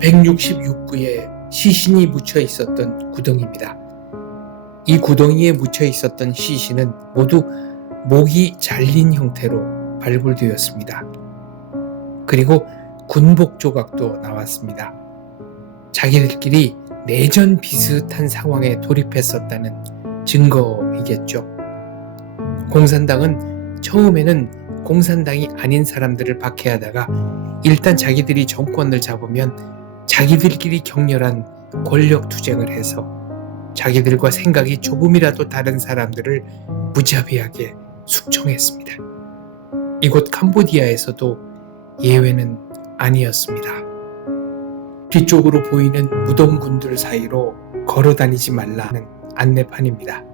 166구의 시신이 묻혀 있었던 구덩이입니다. 이 구덩이에 묻혀 있었던 시신은 모두 목이 잘린 형태로 발굴되었습니다. 그리고 군복 조각도 나왔습니다. 자기들끼리 내전 비슷한 상황에 돌입했었다는 증거이겠죠. 공산당은 처음에는 공산당이 아닌 사람들을 박해하다가 일단 자기들이 정권을 잡으면 자기들끼리 격렬한 권력 투쟁을 해서 자기들과 생각이 조금이라도 다른 사람들을 무자비하게 숙청했습니다. 이곳 캄보디아에서도 예외는 아니었습니다. 뒤쪽으로 보이는 무덤군들 사이로 걸어다니지 말라는 안내판입니다.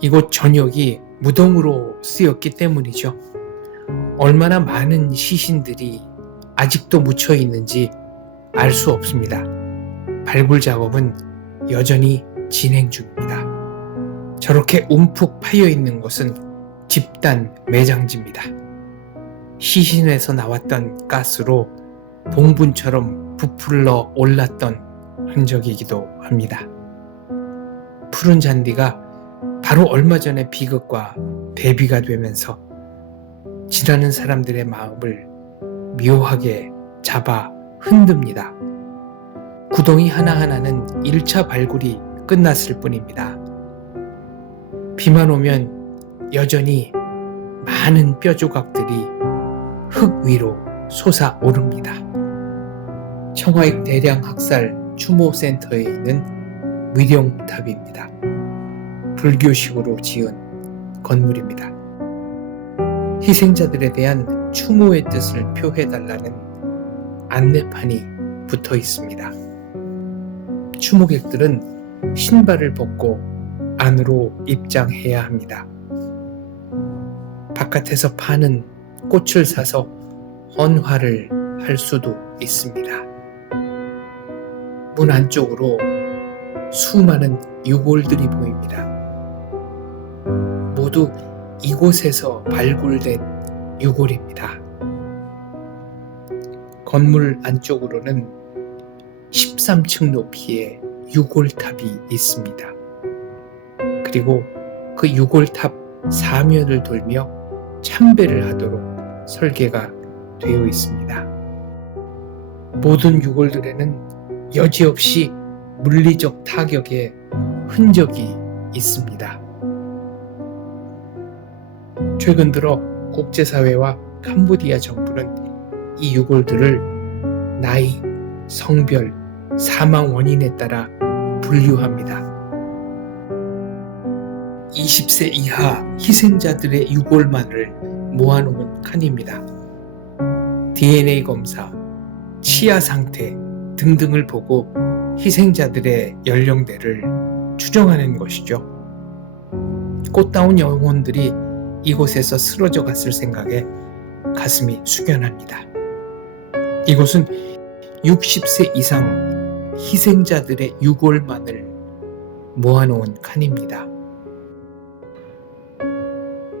이곳 전역이 무덤으로 쓰였기 때문이죠. 얼마나 많은 시신들이 아직도 묻혀 있는지 알 수 없습니다. 발굴 작업은 여전히 진행 중입니다. 저렇게 움푹 파여 있는 곳은 집단 매장지입니다. 시신에서 나왔던 가스로 봉분처럼 부풀러 올랐던 흔적이기도 합니다. 푸른 잔디가 바로 얼마 전에 비극과 대비가 되면서 지나는 사람들의 마음을 묘하게 잡아 흔듭니다. 구덩이 하나하나는 1차 발굴이 끝났을 뿐입니다. 비만 오면 여전히 많은 뼈 조각들이 흙 위로 솟아오릅니다. 청하익 대량 학살 추모센터에 있는 위령탑입니다. 불교식으로 지은 건물입니다. 희생자들에 대한 추모의 뜻을 표해달라는 안내판이 붙어 있습니다. 추모객들은 신발을 벗고 안으로 입장해야 합니다. 바깥에서 파는 꽃을 사서 헌화를 할 수도 있습니다. 문 안쪽으로 수많은 유골들이 보입니다. 모두 이곳에서 발굴된 유골입니다. 건물 안쪽으로는 13층 높이의 유골탑이 있습니다. 그리고 그 유골탑 사면을 돌며 참배를 하도록 설계가 되어 있습니다. 모든 유골들에는 여지없이 물리적 타격의 흔적이 있습니다. 최근 들어 국제사회와 캄보디아 정부는 이 유골들을 나이, 성별, 사망 원인에 따라 분류합니다. 20세 이하 희생자들의 유골만을 모아놓은 칸입니다. DNA 검사, 치아 상태 등등을 보고 희생자들의 연령대를 추정하는 것이죠. 꽃다운 영혼들이 이곳에서 쓰러져 갔을 생각에 가슴이 숙연합니다. 이곳은 60세 이상 희생자들의 유골만을 모아놓은 칸입니다.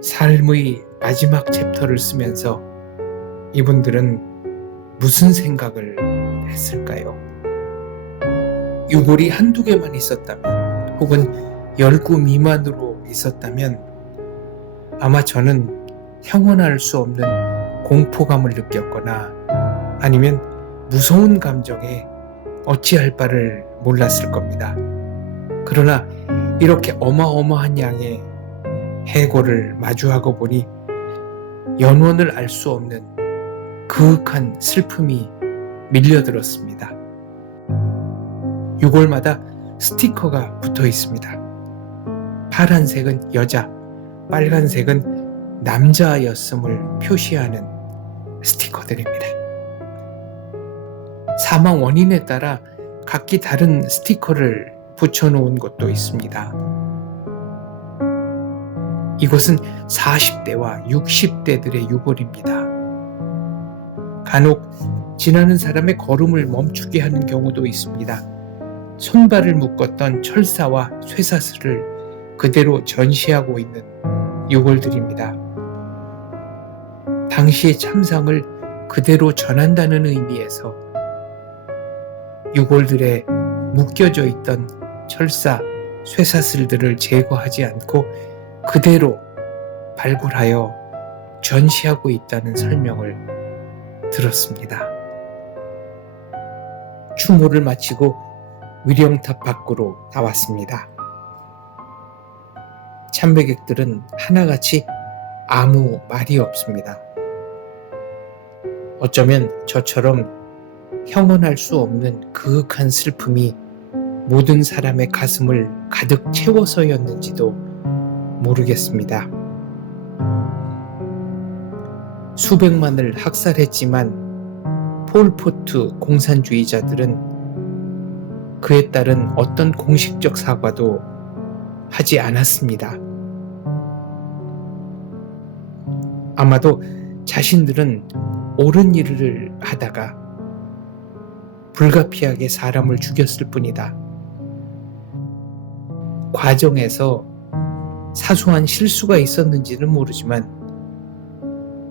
삶의 마지막 챕터를 쓰면서 이분들은 무슨 생각을 했을까요? 유골이 한두 개만 있었다면 혹은 10구 미만으로 있었다면 아마 저는 형언할 수 없는 공포감을 느꼈거나 아니면 무서운 감정에 어찌할 바를 몰랐을 겁니다. 그러나 이렇게 어마어마한 양의 해골을 마주하고 보니 연원을 알 수 없는 그윽한 슬픔이 밀려들었습니다. 유골마다 스티커가 붙어 있습니다. 파란색은 여자, 빨간색은 남자였음을 표시하는 스티커들입니다. 사망 원인에 따라 각기 다른 스티커를 붙여놓은 곳도 있습니다. 이곳은 40대와 60대들의 유골입니다. 간혹 지나는 사람의 걸음을 멈추게 하는 경우도 있습니다. 손발을 묶었던 철사와 쇠사슬을 그대로 전시하고 있는 유골들입니다. 당시의 참상을 그대로 전한다는 의미에서 유골들에 묶여져 있던 철사, 쇠사슬들을 제거하지 않고 그대로 발굴하여 전시하고 있다는 설명을 들었습니다. 추모를 마치고 위령탑 밖으로 나왔습니다. 참배객들은 하나같이 아무 말이 없습니다. 어쩌면 저처럼 형언할 수 없는 그윽한 슬픔이 모든 사람의 가슴을 가득 채워서였는지도 모르겠습니다. 수백만을 학살했지만 폴포트 공산주의자들은 그에 따른 어떤 공식적 사과도 하지 않았습니다. 아마도 자신들은 옳은 일을 하다가 불가피하게 사람을 죽였을 뿐이다. 과정에서 사소한 실수가 있었는지는 모르지만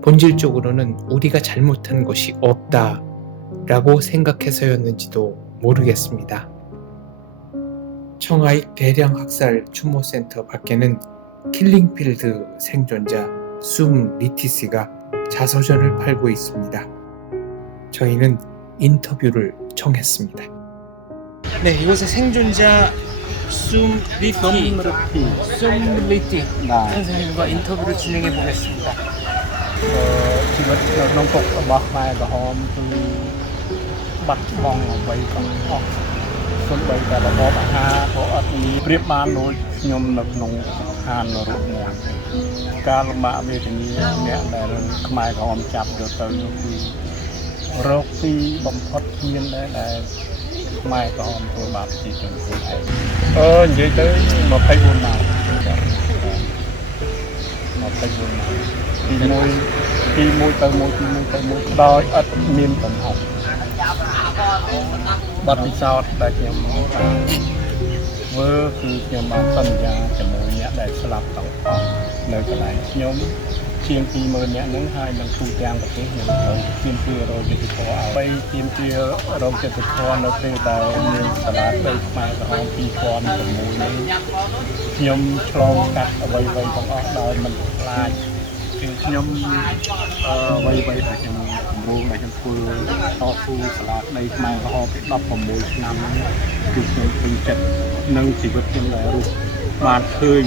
본질적으로는 우리가 잘못한 것이 없다라고 생각해서였는지도 모르겠습니다. 청하익 대량 학살 추모센터 밖에는 킬링필드 생존자 숨 리티스가 자서전을 팔고 있습니다. 저희는 인터뷰를 청했습니다. 네, 이곳의 생존자 숨 리티 선생님과 인터뷰를 진행해 보겠습니다. ជីវិតនៅក្នុងគុករបស់ខ្មែរក្រហមគឺបាត់បង់អ្វីទាំងអស់សូម្បីតែរបបអាហារក៏អត់មានប្រៀបបានដូចខ្ញុំនៅក្នុងស្ថាននរកមួយការលំបាកវេទនាអ្នកដែលខ្មែរក្រហមចាប់យកទៅនោះគឺរកពីបំផុតគ្មានដែលខ្មែរក្រហមធ្វើបាបប្រជាជនខ្លួនឯងនិយាយទៅ24ម៉ោង24ម៉ោងទីមួយទៅមួយដោយអត់មានកំហុសបទពិសោធន៍ដែលខ្ញុំបានធ្វើគឺខ្ញុំបានសន្យាជាមួយអ្នកដែលស្លាប់ទាំងអស់នៅកន្លែងខ្ញុំជាង 20000 នាក់ហ្នឹងហើយនឹងទូទាំងប្រទេសខ្ញុំត្រូវទាមទាររកយុត្តិធម៌ឲ្យទាមទាររកយុត្តិធម៌នៅពេលដែលមានសាលាដីខ្មែរក្រហម 2006 នេះខ្ញុំឆ្លងកាត់អ្វីៗទាំងអស់ដោយមិនខ្លាចគឺខ្ញុំអ្វីៗដែលខ្ញុំគម្រោងដែលខ្ញុំធ្វើតស៊ូសាលាដីខ្មែរក្រហមពី16ឆ្នាំគឺខ្ញុំពេញចិត្តនឹងជីវិតខ្ញុំដែលរស់បានឃើញ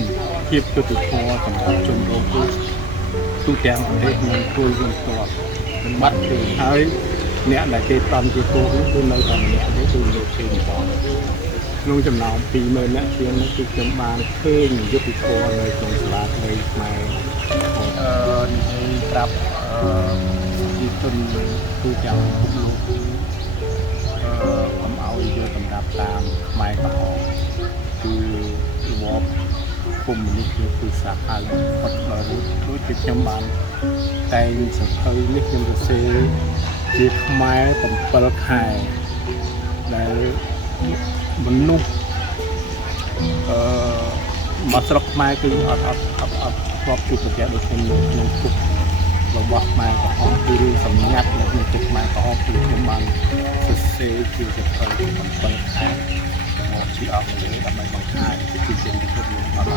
ភាពយុត្តិធម៌សម្រាប់ជនរងគ្រោះទូទាំងប្រទេសនិងគួយវិញផ្ទាល់មិនបាត់ទេហើយអ្នកដែលគេតាមជាគោគឺនៅតែម្នាក់ទេគឺលោកទេម្ដងក្នុងចំណោម 20000 នាក់ជាងនេះគឺខ្ញុំបានឃើញយុត្តិធម៌នៅក្នុងសាលាដីខ្មែរនិយាយប្រាប់ប្រជាជនទូទាំងពិភពលោកកុំឲ្យយកសម្រាប់តាមខ្មែរក្រហមគឺរបបកុម្មុយនីសគឺសាហាវផុតដល់រួចដូចជាខ្ញុំបានតែងសភៅនេះខ្ញុំសរសេរជាខ្មែរ7ខែដែលមនុស្សមកស្រុកខ្មែរគឺអត់ធ្លាប់ជួបប្រទះដូចខ្ញុំក្នុងគុករបស់ខ្មែរក្រហមគឺរឿងសម្ងាត់នៅក្នុងគុកខ្មែរក្រហមគឺខ្ញុំបានសរសេរជាសភៅ7ខែមកជាអស់ដើម្បីបង្ហាញពីជនជាតិរបស់